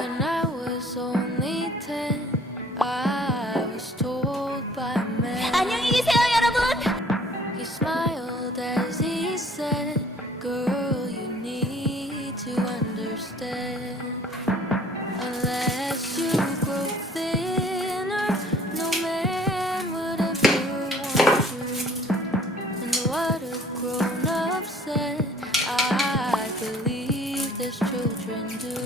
When I was only 10, I was told by a man. 안녕히 계세요, 여러분. He smiled as he said, "Girl, you need to understand. Unless you grow thinner, no man would ever want you." And what a grown-up said, I believe this children do.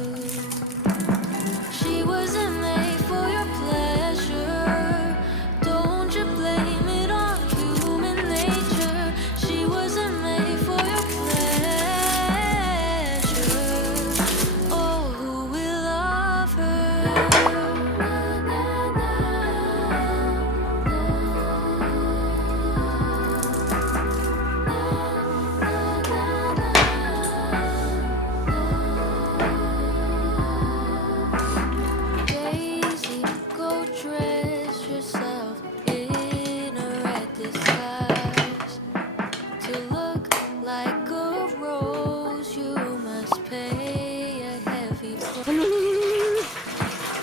She wasn't made for your pleasure. Don't you blame it on human nature. She wasn't made for your pleasure. Oh, who will love Daisy, go dress yourself in a red disguise. To look like a rose, you must pay a heavy price.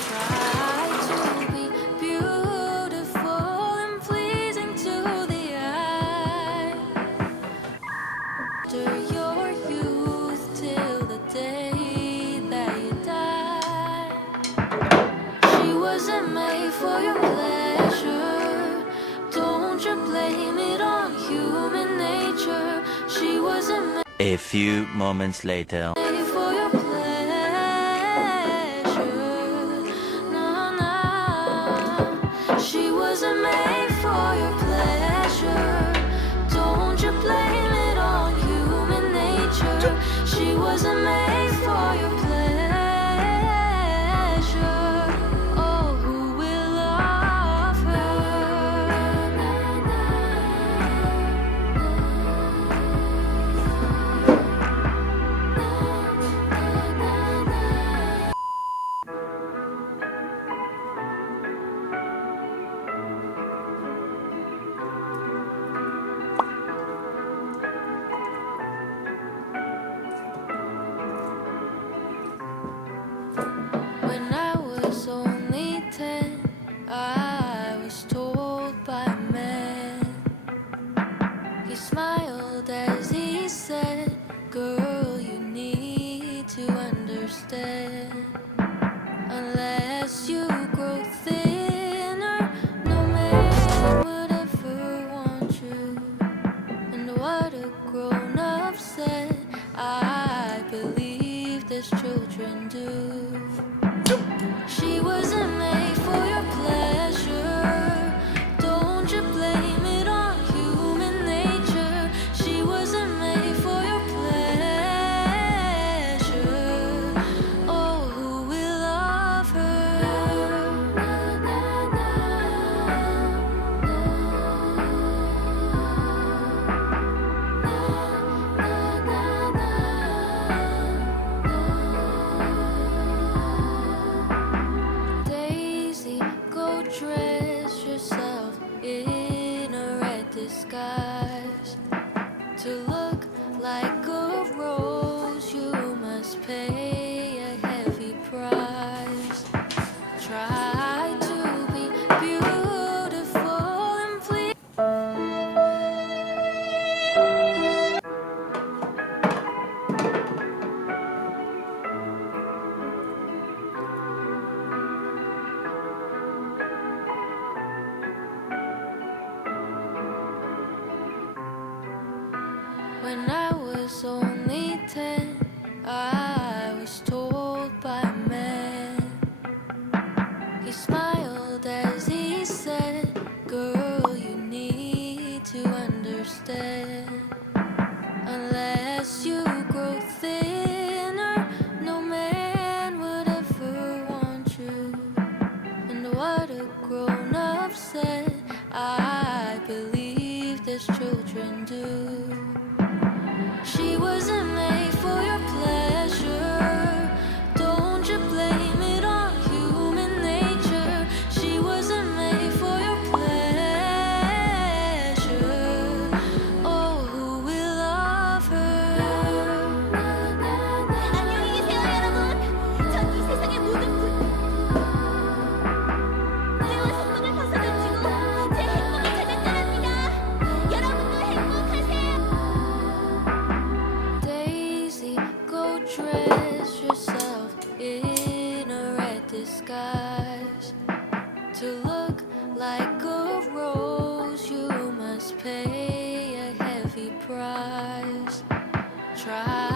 Try to be beautiful and pleasing to the eye. After your youth till the day that you die. She wasn't made for your pleasure. Don't you blame it on human nature. She wasn't made A few moments later. for your pleasure. No, no. She wasn't made for your pleasure. Don't you blame it on human nature. She wasn't made for your pleasure. Oh, who will love her? When I was only 10, I was told by a man. He smiled as he said, "Girl, you need to understand. Unless you grow thinner, no man would ever want you." And what a grown-up said, I believe this children do. She wasn't made for your pleasure. Don't you blame it on human nature. She wasn't made for your pleasure. Oh, who will love her? Daisy, go dress yourself in a red disguise. To look like a rose, you must pay a heavy price. Try to be beautiful and please. When I was only 10, I was told by a man. He smiled as he said, "Girl, you need to understand. Unless you grow thinner, no man would ever want you." And what a grown-up said, I believe this children do. She wasn't made disguise. To look like a rose, you must pay a heavy price. Try